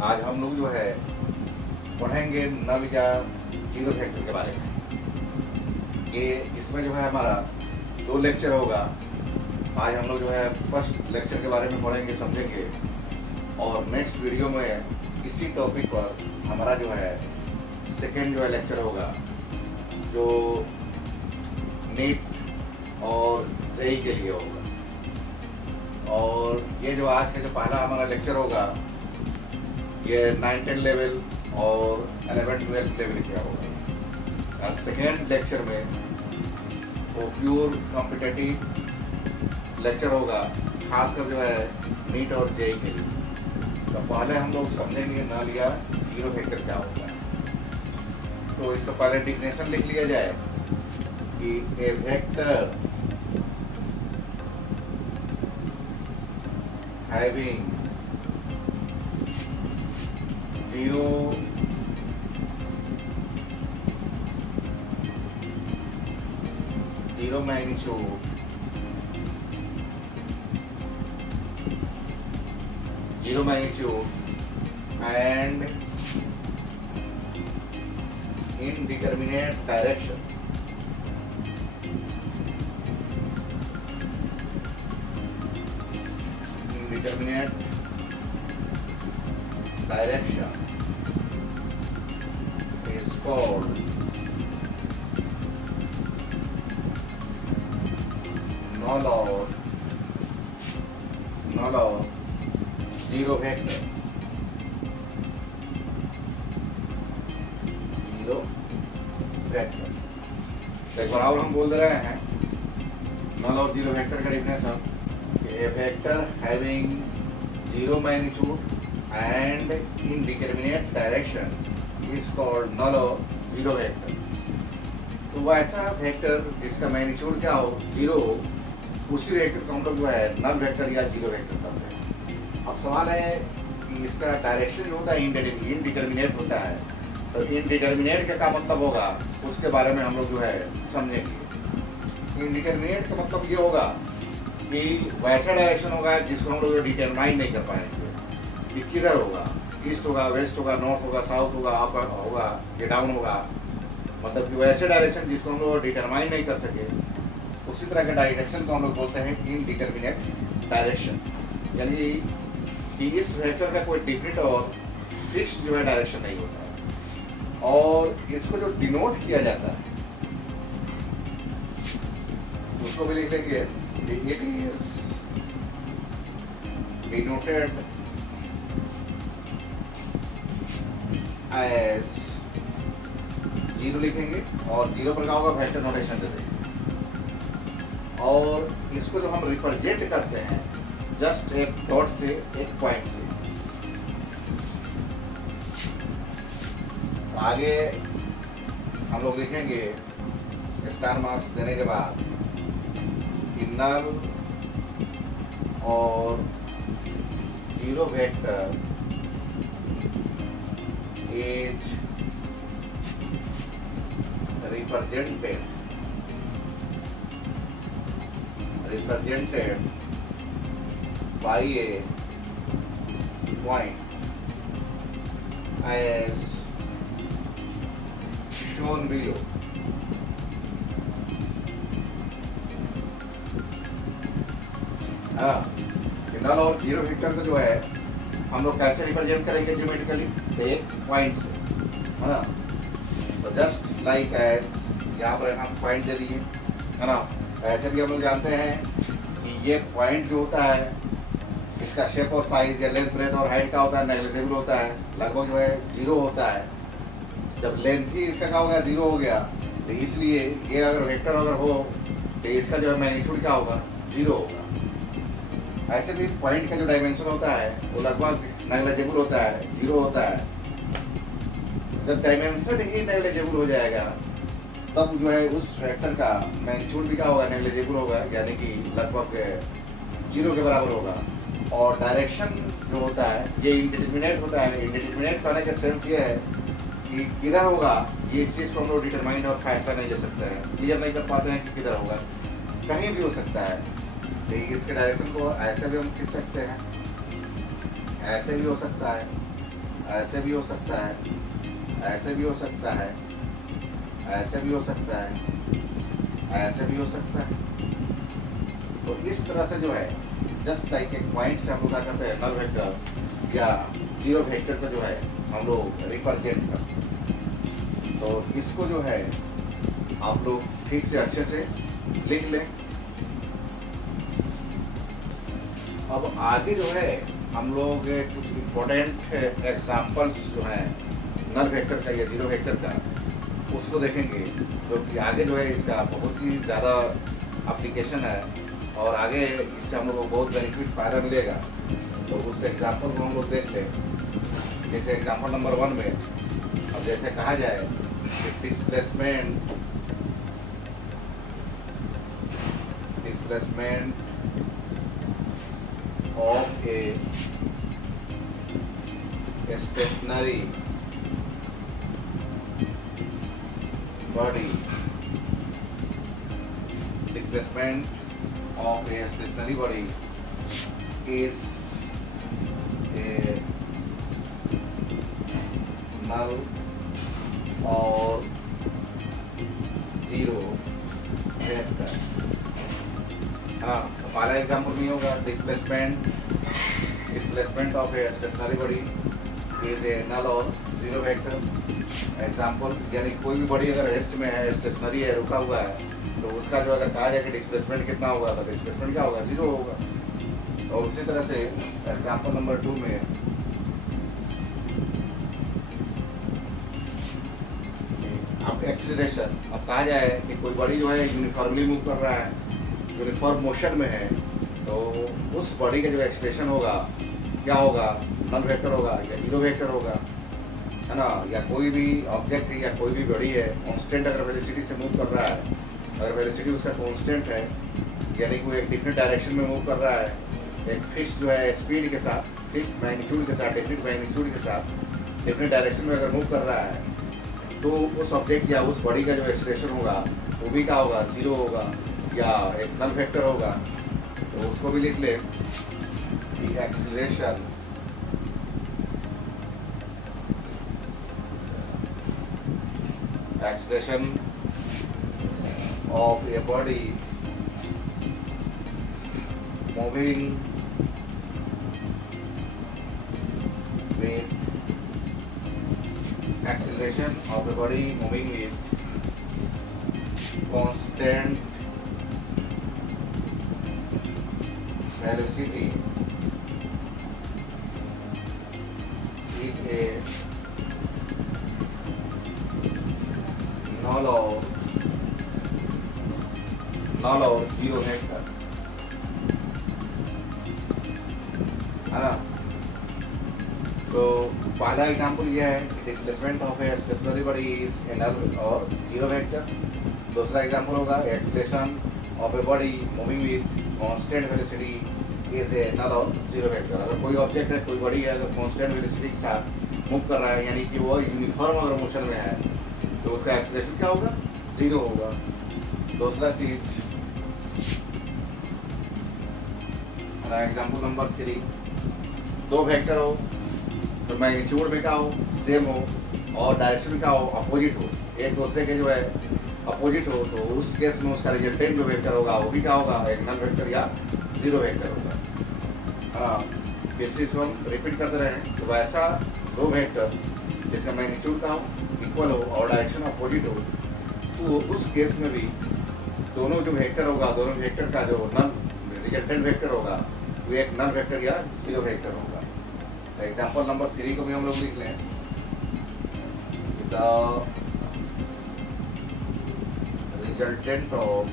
आज हम लोग जो है पढ़ेंगे नल या जीरो फैक्टर के बारे में। ये इसमें जो है हमारा 2 लेक्चर होगा। आज हम लोग जो है फर्स्ट लेक्चर के बारे में पढ़ेंगे, समझेंगे, और नेक्स्ट वीडियो में इसी टॉपिक पर हमारा जो है सेकेंड जो है लेक्चर होगा, जो नीट और जेई के लिए होगा। और ये जो आज का जो पहला हमारा लेक्चर होगा ये 9-10 लेवल और 11-12 लेवल का होगा। और सेकेंड लेक्चर में वो प्योर कॉम्पिटिटिव लेक्चर होगा, खासकर जो है नीट और जेई के लिए। तो पहले हम लोग समझेंगे नल या जीरो फैक्टर क्या होता है। तो इसका पहले डिफिनेशन लिख लिया जाए कि a vector having zero magnitude and indeterminate direction. Indeterminate direction is called null or zero vector. Zero vector. तो एक बार और हम बोल दे रहे हैं नल और जीरो वेक्टर का डिफिनेशन कि a vector having zero magnitude and indeterminate direction is called null और जीरो वेक्टर। तो वो ऐसा वेक्टर जिसका मैग्नीट्यूड क्या हो, जीरो हो, उसी वेक्टर को हम लोग जो है नल वेक्टर या जीरो वेक्टर कहते हैं। अब सवाल है कि इसका डायरेक्शन जो होता है इनडिटरमिनेट होता है, तो इनडिटरमिनेट का क्या मतलब होगा उसके बारे में हम लोग जो है समझेंगे। इनडिटरमिनेट का मतलब ये होगा कि वैसा डायरेक्शन होगा जिसको हम लोग डिटरमाइन नहीं कर पाएंगे कि किधर होगा, ईस्ट होगा, वेस्ट होगा, नॉर्थ होगा, साउथ होगा, अप होगा या डाउन होगा। मतलब कि वैसे डायरेक्शन जिसको हम लोग डिटरमाइन नहीं कर सके, उसी तरह के डायरेक्शन को हम लोग बोलते हैं इनडिटरमिनेट डायरेक्शन। यानी कि इस वेक्टर का कोई डिफिनिट और फिक्स जो है डायरेक्शन नहीं होता है। और इसको जो डिनोट किया जाता है उसको भी लिख लेंगे, it is denoted as zero लिखेंगे और जीरो पर क्या होगा वेक्टर नोटेशन दे देंगे। और इसको जो हम रिप्रेजेंट करते हैं जस्ट एक डॉट से, एक पॉइंट से। तो आगे हम लोग लिखेंगे स्टार मार्क्स देने के बाद कि नल और zero vector is represented by a point as shown below. नल और जीरो वेक्टर को जो है हम लोग कैसे रिप्रेजेंट करेंगे ज्योमेट्रिकली, तो एक पॉइंट से, है ना। तो जस्ट लाइक एज यहाँ पर हम पॉइंट दे दिए, है ना। ऐसे भी हम लोग जानते हैं कि ये पॉइंट जो होता है इसका शेप और साइज या लेंथ, ब्रेथ और हाइट का होता है नेग्लिजिबल होता है, लगभग जो है जीरो होता है। जब लेंथ ही इसका क्या हो गया, जीरो हो गया, तो इसलिए ये अगर वेक्टर अगर हो तो इसका जो है मैग्नीट्यूड क्या होगा, जीरो होगा। ऐसे भी पॉइंट का जो डायमेंशन होता है वो लगभग नेग्लिजिबल होता है, जीरो होता है। जब डायमेंशन ही नेग्लिजिबल हो जाएगा तब जो है उस वेक्टर का मैग्नीट्यूड भी क्या होगा, नेग्लिजिबल होगा, यानी कि लगभग जीरो के बराबर होगा। और डायरेक्शन जो होता है ये इंडिटरमिनेट होता है। इंडिटरमिनेट करने का सेंस ये है कि किधर होगा, ये इस चीज़ को हम लोग डिटरमाइन और फैसला नहीं ले सकते हैं, क्लियर नहीं कर पाते हैं कि किधर होगा, कहीं भी हो सकता है। लेकिन इसके डायरेक्शन को ऐसे भी हम खींच सकते हैं, ऐसे भी हो सकता है, ऐसे भी हो सकता है, ऐसे भी हो सकता है, ऐसे भी हो सकता है, ऐसे भी हो सकता है। तो इस तरह से जो है जस्ट लाइक एक पॉइंट से हम लोग क्या करते हैं, नल वेक्टर या जीरो वेक्टर का जो है हम लोग रिप्रेजेंट करते हैं। तो इसको जो है आप लोग ठीक से अच्छे से लिख लें। अब आगे जो है हम लोग कुछ इम्पोर्टेंट एग्जाम्पल्स जो हैं नल वेक्टर का या जीरो वेक्टर का उसको देखेंगे, जो कि आगे जो है इसका बहुत ही ज़्यादा एप्लीकेशन है और आगे इससे हम लोग को बहुत बेनिफिट फ़ायदा मिलेगा। तो उस एग्जाम्पल को हम लोग देखते हैं। जैसे एग्जाम्पल नंबर 1 में अब जैसे कहा जाए कि displacement of a stationary body, displacement of a stationary body is a null or zero vector। हाँ, तो पहला एग्जाम्पल नहीं होगा displacement of a stationary body is a null और जीरो वेक्टर। एग्जाम्पल यानी कोई भी बॉडी अगर रेस्ट में है, स्टेशनरी है, रुका हुआ है, तो उसका जो अगर कहा जाए कि डिस्प्लेसमेंट कितना होगा तो डिस्प्लेसमेंट क्या होगा, जीरो होगा। और उसी तरह से एग्जाम्पल नंबर 2 में अब एक्सीलरेशन, अब कहा जाए कि कोई बॉडी जो है यूनिफॉर्मली मूव कर रहा है, यूनिफॉर्म मोशन में है, तो उस बॉडी का जो एक्सीलरेशन होगा क्या होगा, नल वेक्टर होगा या जीरो वेक्टर होगा, है ना। या कोई भी ऑब्जेक्ट है या कोई भी बॉडी है कांस्टेंट अगर वेलोसिटी से मूव कर रहा है, अगर वेलोसिटी उसका कांस्टेंट है यानी कोई एक डिफरेंट डायरेक्शन में मूव कर रहा है, एक फिक्स जो है स्पीड के साथ, फिक्स मैग्नीट्यूड के साथ, डिफरेंट मैग्नीट्यूड के साथ डिफरेंट डायरेक्शन में अगर मूव कर रहा है, तो उस ऑब्जेक्ट या उस बॉडी का जो एक्सीलरेशन होगा वो भी क्या होगा, जीरो होगा या एक नल वेक्टर होगा। तो उसको भी लिख ले कि acceleration of a body moving with acceleration of a body moving with constant velocity is a null or zero vector, है ना। तो पहला एग्जाम्पल यह है कि displacement of a stationary body is a null और जीरो वेक्टर। दूसरा example होगा acceleration of a body moving with constant velocity is a null और जीरो वेक्टर। अगर कोई ऑब्जेक्ट है, कोई बॉडी है, अगर कांस्टेंट वेलोसिटी के साथ मूव कर रहा है यानी कि वो यूनिफॉर्म अगर मोशन में है, तो उसका एक्सीलरेशन क्या होगा, जीरो होगा। दूसरा चीज एग्जाम्पल नंबर 3, दो वेक्टर हो तो मैग्नीट्यूड में क्या हो, सेम हो, और डायरेक्शन में क्या हो, अपोजिट हो, एक दूसरे के जो है अपोजिट हो, तो उस केस में उसका रिजल्टेंट जो वेक्टर होगा वो भी क्या होगा, एक नल वेक्टर या जीरो वेक्टर होगा। हाँ, फिर से इसको हम रिपीट करते रहे। तो वैसा दो वेक्टर जिसका मैग्नीट्यूड का हो, इक्वल हो और डायरेक्शन अपोजिट हो, तो उस केस में भी दोनों जो वेक्टर होगा, दोनों वेक्टर का जो नल रिजल्टेंट वेक्टर होगा वो एक नल वेक्टर या जीरो वेक्टर होगा। तो एग्जाम्पल नंबर 3 को भी हम लोग लिख लें। The resultant of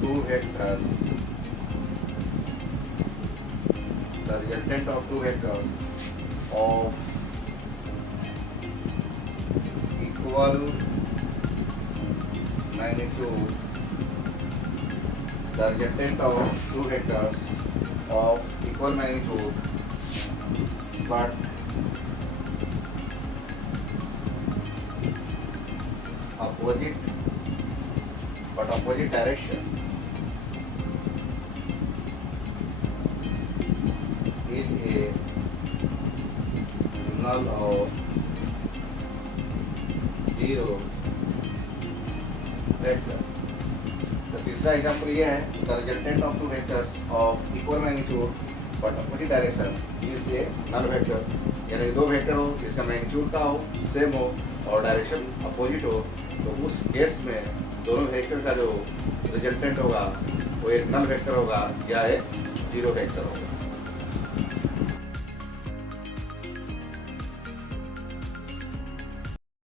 two vectors of equal magnitude, the resultant of two vectors of equal magnitude but opposite direction null और जीरो वेक्टर। तो तीसरा एग्जाम्पल ये है, the resultant of two vectors of equal magnitude but opposite direction is a null vector. यानी दो vector हो जिसका magnitude का हो, सेम हो और डायरेक्शन अपोजिट हो, तो उस केस में दोनों वेक्टर का जो रिजल्टेंट होगा वो एक नल वेक्टर होगा या एक जीरो वेक्टर होगा।